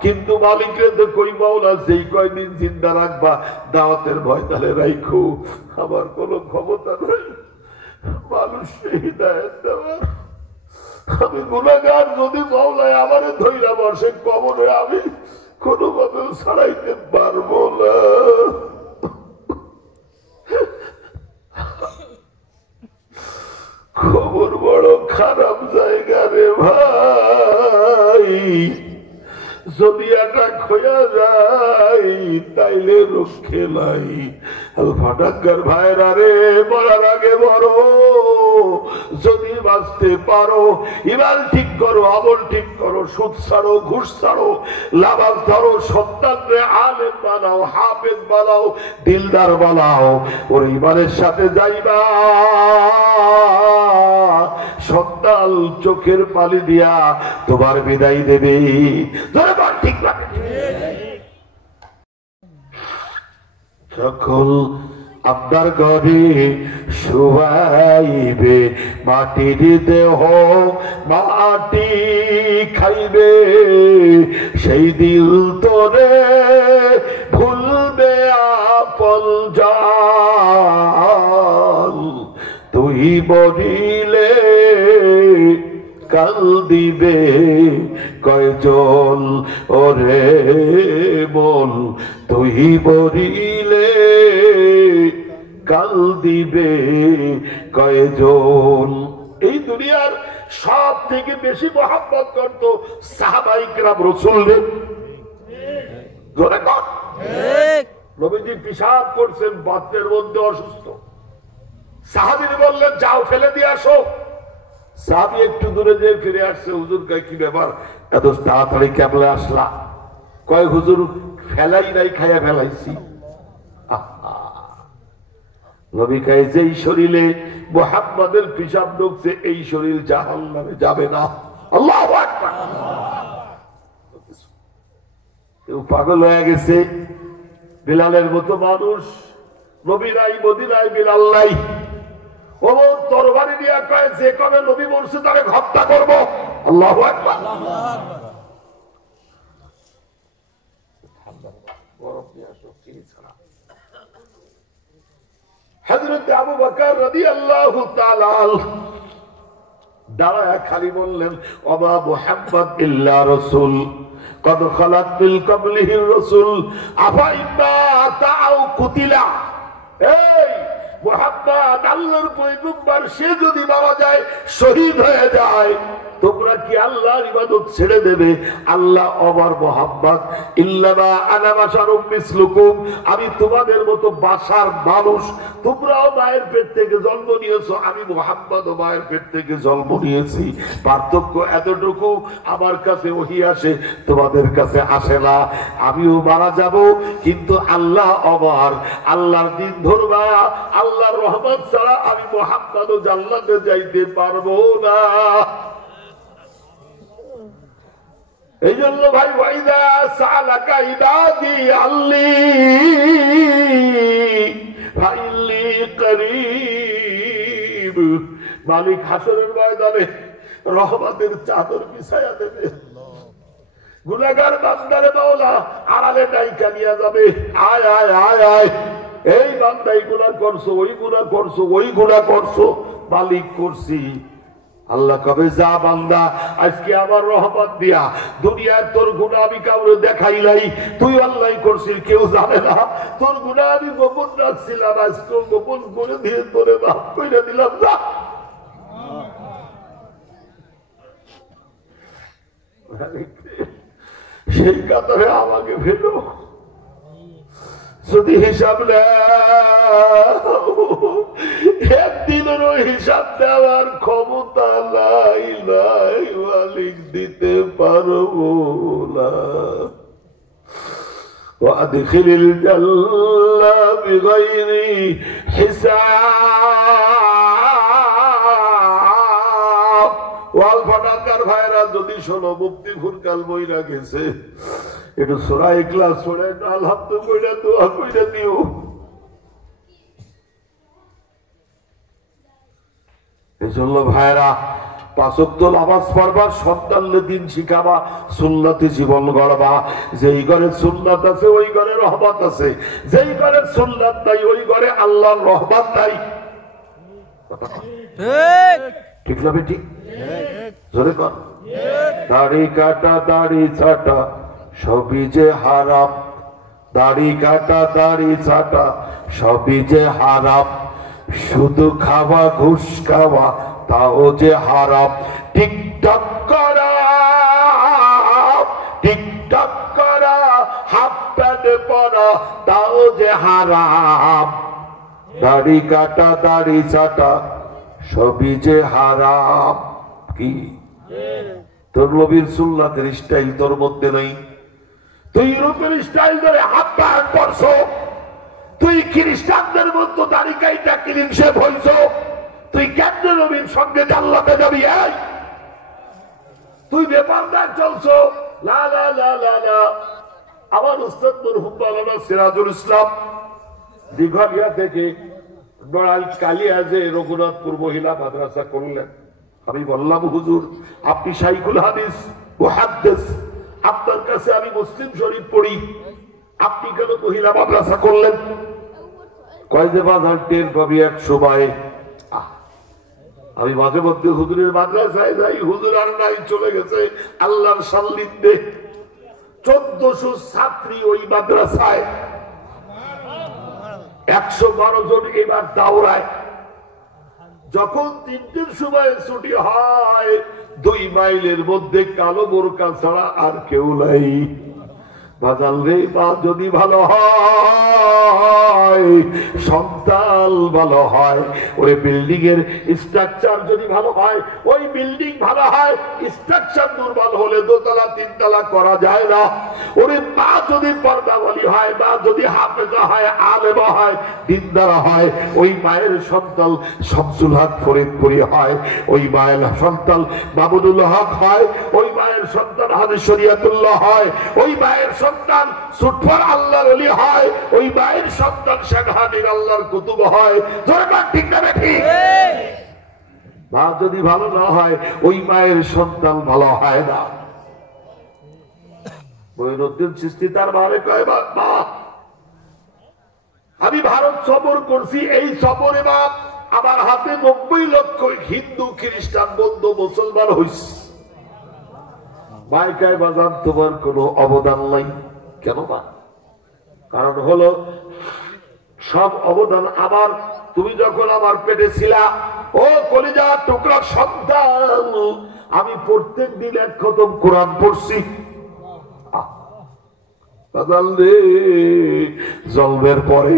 কিন্তু মালিকের তো কইবাও না, সেই কয়দিন জিন্দা রাখবা, দাওয়াতের ভয় তাহলে রাইখো। আমার কোনো ক্ষমতা নাই মানুষকে হিদায়াত দেওয়ার। আমি গুনাহগার, যদি মাওলায় আমারে ধইরা বসে কবরে, আমি কোনোভাবে ছাড়াইতে পারবো না। খবর বড় খারাপ জায়গা রে ভাই, যদি একটা খোয়া যায় তাইলে রক্ষে নাই। আলফাডাঙ্গার ভাইরা রে, মরার আগে বড়, যদি বাঁচতে পারো ইমান ঠিক করো, আমল ঠিক করো, সুদ ছাড়ো, ঘুষ ছাড়ো, লাভাজ ধরো, সন্তানরে আলেম বানাও, হাফেজ বানাও, দিলদার বানাও, ওর ইমানের সাথে যাইবা। সন্তান চোখের পানি দিয়া তোমার বিদায় দেবে। ঠিক লাগে সকল আপনার ঘরে শুয়াইবে, মাটির দেহ মাটি খাইবে, সেই দিল তোরে ভুলবে আপন জন। তুই বলিলে কাল দিবে কয়জন, ওরে বল তুই বলিলে কাল দিবে কয়জন। এই দুনিয়ার সব থেকে বেশি মহব্বত করতো সাহাবায়ে কেরাম রাসূলদের। জোরে কর। নবীজি পেশাব করছেন, বাথরুমের মধ্যে অসুস্থ, সাহাবীরা বললেন যাও ফেলে দিয়ে আসো। সাহাবী একটু দূরে যেয়ে ফিরে আসছে, হুজুর কয় কি ব্যাপার, এত তাড়াতাড়ি কেমনে আসলা? কয় হুজুর ফেলাই নাই, খাইয়া ফেলাইছি। নবী কয় যেই শরীরে মুহাম্মাদের পেশাব ঢুকছে, এই শরীর জাহান্নামে যাবে না। আল্লাহু আকবার। কেউ পাগল হয়ে গেছে, বিলালের মতো মানুষ। নবী নাই, মদিনায় বিলাল নাই। ওমর তরবারি নিয়ে কয় যে কবে নবী বলছে তাকে হত্যা করবো। আল্লাহু আকবার। হযরত আবু বকর রাদিয়াল্লাহু তাআলা দাঁড়ায় খালি বললেন, ওয়া মুহাম্মদ ইল্লা রাসূল কদ খালাত মিন ক্বাবলিহি রাসূল আফা ইম্মা তাআউ কুতিলা। এই মুহাম্মদ আল্লাহর পয়গম্বর সে যদি মারা যায় শহীদ হয়ে যায় তোমরা কি আল্লাহর ইবাদত ছেড়ে দেবে? আল্লাহ আমার মোহাম্মদ ইল্লামা আনা বাশারুম মিসলুকুম, আমি তোমাদের মতো বাশার মানুষ, তোমরাও মায়ের পেট থেকে জন্ম নিয়েছো, আমি মোহাম্মদও মায়ের পেট থেকে জন্ম নিয়েছি। পার্থক্য এতটুকু, আমার কাছে ওহী আসে, তোমাদের কাছে আসে না। আমিও মারা যাব, কিন্তু আল্লাহ আমার, আল্লাহর দিন ধরবা, আল্লাহর রহমত ছাড়া আমি মোহাম্মদও জান্নাতে যাইতে পারবো না। এই জন্য ভাই ওয়াইদা সালাকা ইবাদি আল্লি ফাইল্লি করিব, মালিক হাসরের ময়দানে রহমতের চাদর বিছায়া দেবে। গুনাহগার বান্দারে মাওলা আড়ালে ডাইকা নিয়ে যাবে, আয় আয় আয় আয়, এই বান্দাই গুনাহ করছো, ওই গুনাহ করছো, ওই গুনাহ করছো, মালিক করছি। আল্লাহ কবে যা বান্দা, আজকে আমার রহমত দিয়া দুনিয়ার তোর গুনাহ আমি কাউরে দেখাই নাই, তুই আল্লাহ করছিস, কেউ জানে না। তোর গুনাহ আমি গোপন রাখছিলাম, আজকে গোপন করে দিয়ে তোরে মাফ করে দিলাম। যা সেই কাতারে আমাকে ফেলো, যদি হিসাব একদিনেরও হিসাব দেওয়ার ক্ষমতা নাই, নাই মালিক দিতে পারবো না। ওয়াদখিলিল জান্নাহ বিগাইরি হিসাব। ওয়াল ফাটাকার ভাইরা যদি শোনো, মুফতি ফুরকান বইরা গেছে, একটু সূরা ইখলাস পড়ে আলহামদুলিল্লাহ কইরা দোয়া কইরা দিও। এজন্য ভাইরা পাঁচ ওয়াক্ত নামাজ পড়বা, সন্তানদের দিন শিখাবা, সুন্নতে জীবন গড়বা। যেই ঘরে সুন্নাত আছে ওই ঘরে রহমত আছে, যেই ঘরে সুন্নাত নাই ওই ঘরে আল্লাহর রহমত নাই। ঠিক না বেটি? জোরে কর। দাড়ি কাটা দাড়ি ছাটা সবই যে হারাম, দাড়ি কাটা দাড়ি ছাটা সবই যে হারাম, শুধু খাওয়া ঘুষ খাওয়া তাও যে হারাম। টিকটক করা, টিকটক করা, হাফ প্যান্ট পরা তাও যে হারাম, দাড়ি কাটা দাড়ি ছাটা সবই যে হারাম। কি তোর নবীর সুন্নাতের স্টাইল তোর মধ্যে নাই? তুই ইউরোপের স্টাইল ধরে হাফ প্যান্ট পরছো, তুই খ্রিস্টানদের মতো দাড়ি কাইটা ক্লিন শেভ হইছো, তুই কেমনে নবীর সঙ্গে জান্নাতে যাবি? তুই বেপারদার চলছো। লা লা লা লা লা। আমার উস্তাদ মরহুম মাওলানা সিরাজুল ইসলাম দিঘলিয়া থেকে নড়াইল কালিয়াজে রঘুনাথপুর মহিলা মাদ্রাসা করলেন। আমি বললাম, হুজুর আপনি শাইখুল হাদিস মুহাদ্দিস, আপনার কাছে আমি মুসলিম শরীফ পড়ি, আপনি কেন মহিলা মাদ্রাসা করলেন? কয় যে বাজার টের পাবি এক সময়। আমি মাঝে মধ্যে হুজুরের মাদ্রাসায় যাই, হুজুর আর নাই, চলে গেছে আল্লাহর সান্নিধ্যে। 1400 ছাত্রী ওই মাদ্রাসায়, 112 জন এবার দাওরায়। যখন 3টের সময় ছুটি হয়, 2 মাইলের মধ্যে কালো বোরকা ছাড়া আর কেউ নাই। বাজাল রে, মা যদি ভালো হয়, সন্তান ভালো হয়, ওই বিল্ডিং এর স্ট্রাকচার যদি ভালো হয়, ওই বিল্ডিং ভালো হয়, স্ট্রাকচার দুর্বল হলে 2 তলা 3 তলা করা যায় না। ওরে মা যদি পর্দাওয়ালি হয়, মা যদি হাফেজা হয়, আলেমা হয়, দিনদার হয়, ওই মায়ের সন্তান শামসুল হক ফরিদপুরি হয়, ওই মায়ের সন্তান মামুনুল হক হয়, ওই মায়ের সন্তান হাজী শরিয়াতুল্লাহ হয়, ওই মায়ের সন্তান সুটফর আল্লাহর ওলি হয়, ওই মায়ের সন্তান শাহজাহানের আল্লাহর কুতুব হয়। ঠিক না ঠিক? মা যদি ভালো না হয়, ওই মায়ের সন্তান ভালো হয় না। মঈনুদ্দিন চিশতি তার মারে কয়, মা আমি ভারত সফর করছি, এই সফরে মা আমার হাতে 90 লক্ষ হিন্দু খ্রিস্টান বৌদ্ধ মুসলমান হইছে। মাইকায় বাজান তোমার কোনো অবদান নাই। কেন মা? কারণ হলো সব অবদান আমার তুমি যখন আমার পেটে ছিলা, ও কলিজার টুকরা সন্তান, আমি প্রত্যেক দিন এক খতম কোরআন পড়ছি। জন্মের পরে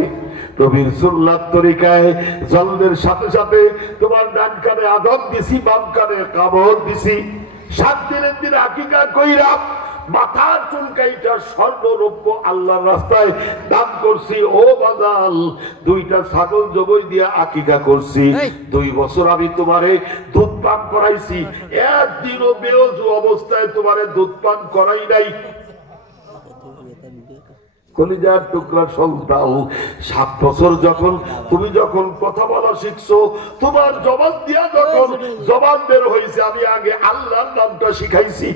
নবীর সুন্নাত তরিকায় জন্মের সাথে সাথে তোমার ডান কানে আযান দিছি, বাম কানে কামড় দিছি। 7 দিনের দিন আকিকা কইরা মাথার চুলকাইটা স্বর্ণ রৌপ্য আল্লাহর রাস্তায় দান করছি। ও বাদাল, 2টা ছাগল জবাই দিয়া আকিকা করছি। 2 বছর আমি তোমারে দুধ পান করাইছি, একদিনও বেওযু অবস্থায় তোমারে দুধ পান করাই নাই। কলিজার টুকরা সন্তান, 7 বছর যখন তুমি যখন কথা বলা শিখছো, তোমার জবান দিয়া যখন জবান বের হয়েছে, আমি আগে আল্লাহর নামটা শিখাইছি।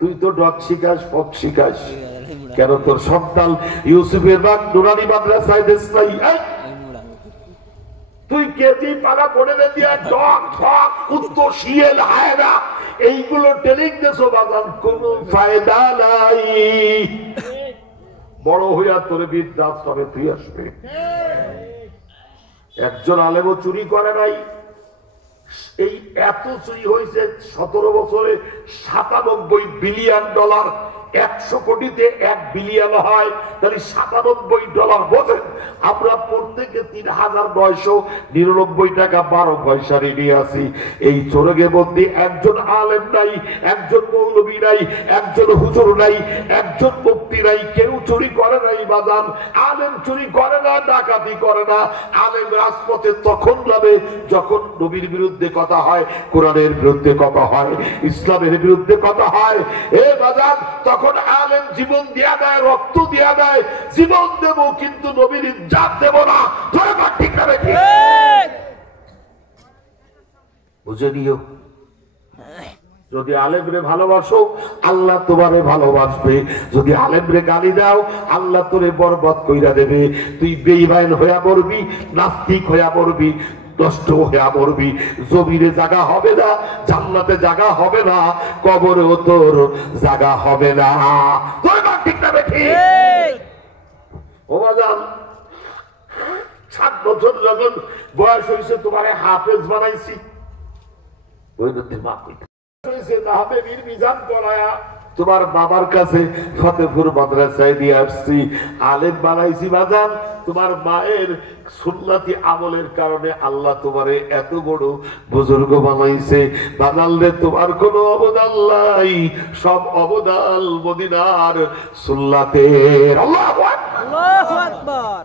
তুই তো ডক শিখাস, ফক শিখাস কেন? তোর সন্তান ইউসুফের বাগ নুরানি মাদ্রাসায় দেশ নাই। তুই কেজি পাড়া পড়ে দিয়া ডক ফক কুত্তো শিয়াল হায়না এইগুলো ট্রেনিং দেছো বাজান, কোন ফায়দা নাই। বড় হইয়া তোরে বৃদ্ধাশ্রমে তুই আসবে। একজন আলেমও চুরি করে নাই। এই এত চুরি হয়েছে 17 বছরে, $97 বিলিয়ন। 100 কোটিতে 1 বিলিয়ন হয়, তাহলে $97 বোঝেন। আমরা প্রত্যেকে ৩,৯৯৯ টাকা 12 পয়সা ঋণী আছি। এই চোরগের মধ্যে একজন আলেম নাই, একজন মৌলবী নাই, একজন হুজুর নাই, একজন মুফতি নাই, কেউ চুরি করে নাই বাদাম। আলেম চুরি করে না, ডাকাতি করে না। আলেম রাজপথে তখন যাবে যখন নবীর বিরুদ্ধে কথা হয়, কোরআনের বিরুদ্ধে কথা হয়, ইসলামের বিরুদ্ধে কথা হয়। এ বাদাম, তখন আলেম জীবন দিয়া দেয়, রক্ত দিয়া দেয়। জীবন দেব কিন্তু নবীর ইজ্জত দেব না। ঠিক না? বুঝে নিও, যদি আলেমরে ভালোবাসো আল্লাহ তোমারে ভালোবাসবে। যদি আলেমরে গালি দাও আল্লাহ তোরে বরবাদ কইরা দেবে। তুই বেঈমান হইয়া মরবি, নাস্তিক হইয়া মরবি, নষ্ট হইয়া মরবি। জমিনে জায়গা হবে না, জান্নাতে জায়গা হবে না, কবরেও তোর জায়গা হবে না। ঠিক না বেঠি? ও বাজান, 7 বছর যখন বয়স হয়েছে তোমারে হাফেজ বানাইছি। তোমার বাবার কাছে ফতেপুর মাদ্রাসায় দিয়ে আসছি, আলেম বানাইছি বাজান। তোমার মায়ের সুন্নতি আমলের কারণে আল্লাহ তোমারে এত বড় বুজুর্গ বানাইছে। বানালে তোমার কোনো অবদান নাই, সব অবদান মদিনার সুন্নাতের। আল্লাহু আকবার।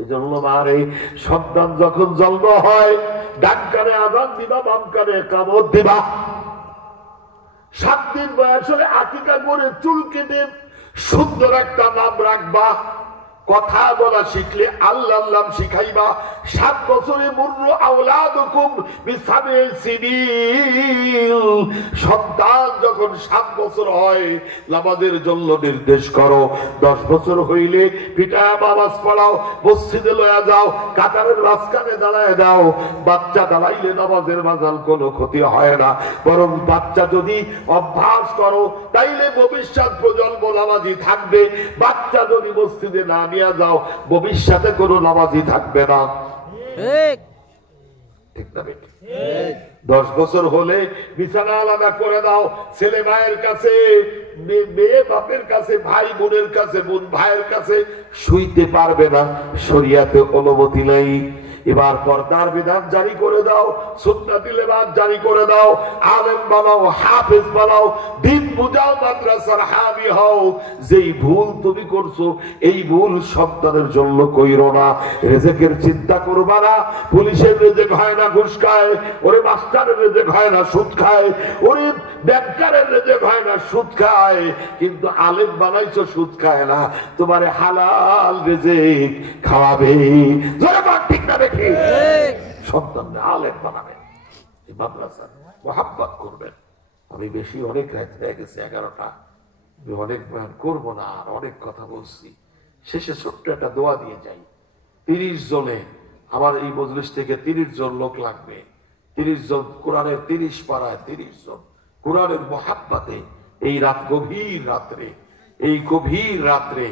এই জন্য মারে সন্তান যখন জন্ম হয়, ডান কানে আযান দিবা, বাম কানে কামড় দিবা। 7 দিন বয়স হলে আকিকা করে চুল কেটে সুন্দর একটা নাম রাখবা। কথা বলা শিখলে আল্লাহ নাম শিখাইবা। 7 বছরে মুররু আওলাদুকুম বিসাবে সিনিল। সন্তান যখন 7 বছর হয় নামাজের জন্য নির্দেশ করো। 10 বছর হইলে পিটায়া নামাজ পড়াও, মসজিদে লয়া যাও, কাতারের মাঝখানে দাঁড়ায় দাও। বাচ্চা দাঁড়াইলে নামাজের মাঝাল কোনো ক্ষতি হয় না, বরং বাচ্চা যদি অভ্যাস করো তাইলে ভবিষ্যৎ প্রজন্ম নামাজি থাকবে। বাচ্চা যদি মসজিদে না যাও, ভবিষ্যতে কোন নামাজি থাকবে না। ঠিক না? 10 বছর হলে বিছানা আলাদা করে দাও। ছেলে মায়ের কাছে, মেয়ে বাপের কাছে, ভাই বোনের কাছে, বোন ভাইয়ের কাছে শুইতে পারবে না, শরিয়াতে অনুমতি নাই। এবার পর্দার বিধান জারি করে দাও, সুন্নতি লেবাস জারি করে দাও, আলেম বানাও, হাফেজ বানাও, দিন বুঝাও, মাদ্রাসার হাবি হও। যেই ভুল তুমি করছো এই ভুল সন্তানের জন্য কইরো না। রেজেকের চিন্তা করবা না। পুলিশের রেজেক হয় না ঘুষ খায়, ওরে মাস্টারের রেজেক হয় না সুদ খায়, ওরে ব্যাংকারের রেজেক হয় না সুদ খায়। কিন্তু আলেম বানাইছো সুদ খায় না, তোমারে হালাল রেজেক খাওয়াবে। ঠিক না? সন্তান আলেম বানাবেন, মাদ্রাসা মোহাব্বত করবেন। আমি বেশি অনেক রাত হয়ে গেছে, 11টা। আমি অনেক বয়ান করবো না, আর অনেক কথা বলছি। শেষে ছোট্ট একটা দোয়া দিয়ে যাই। 30 জনে আমার এই মজলিস থেকে 30 জন লোক লাগবে। 30 জন কোরআনের 30 পাড়ায় 30 জন কোরআনের মোহাব্বতে এই রাত, গভীর রাত্রে, এই গভীর রাত্রে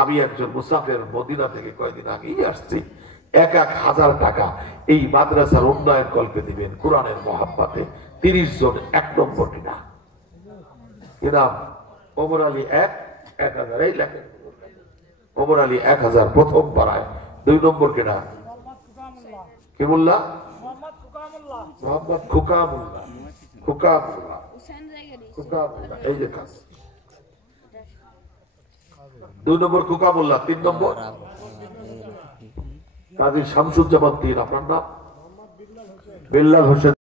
আমি একজন মুসাফির মদিনা থেকে কয়েকদিন আগেই আসছি, 1,000 টাকা এই মাদ্রাসার উন্নয়ন কল্পে দিবেন কোরআনের মহাব্বাতে। 30 জন 1 নম্বর কিনা নাম ওমর আলী 1000 এই লেখেন। ওমর আলী 1000 প্রথম পাড়ায়। 2 নম্বর কিনা কি মোল্লা মোহাম্মদ খুকামুল্লাহ। এই যে কাজ 2 নম্বর খুকামুল্লাহ। 3 নম্বর কাজী শামসুজ্জামান 3। আপনার নাম বিল্লাল হোসেন।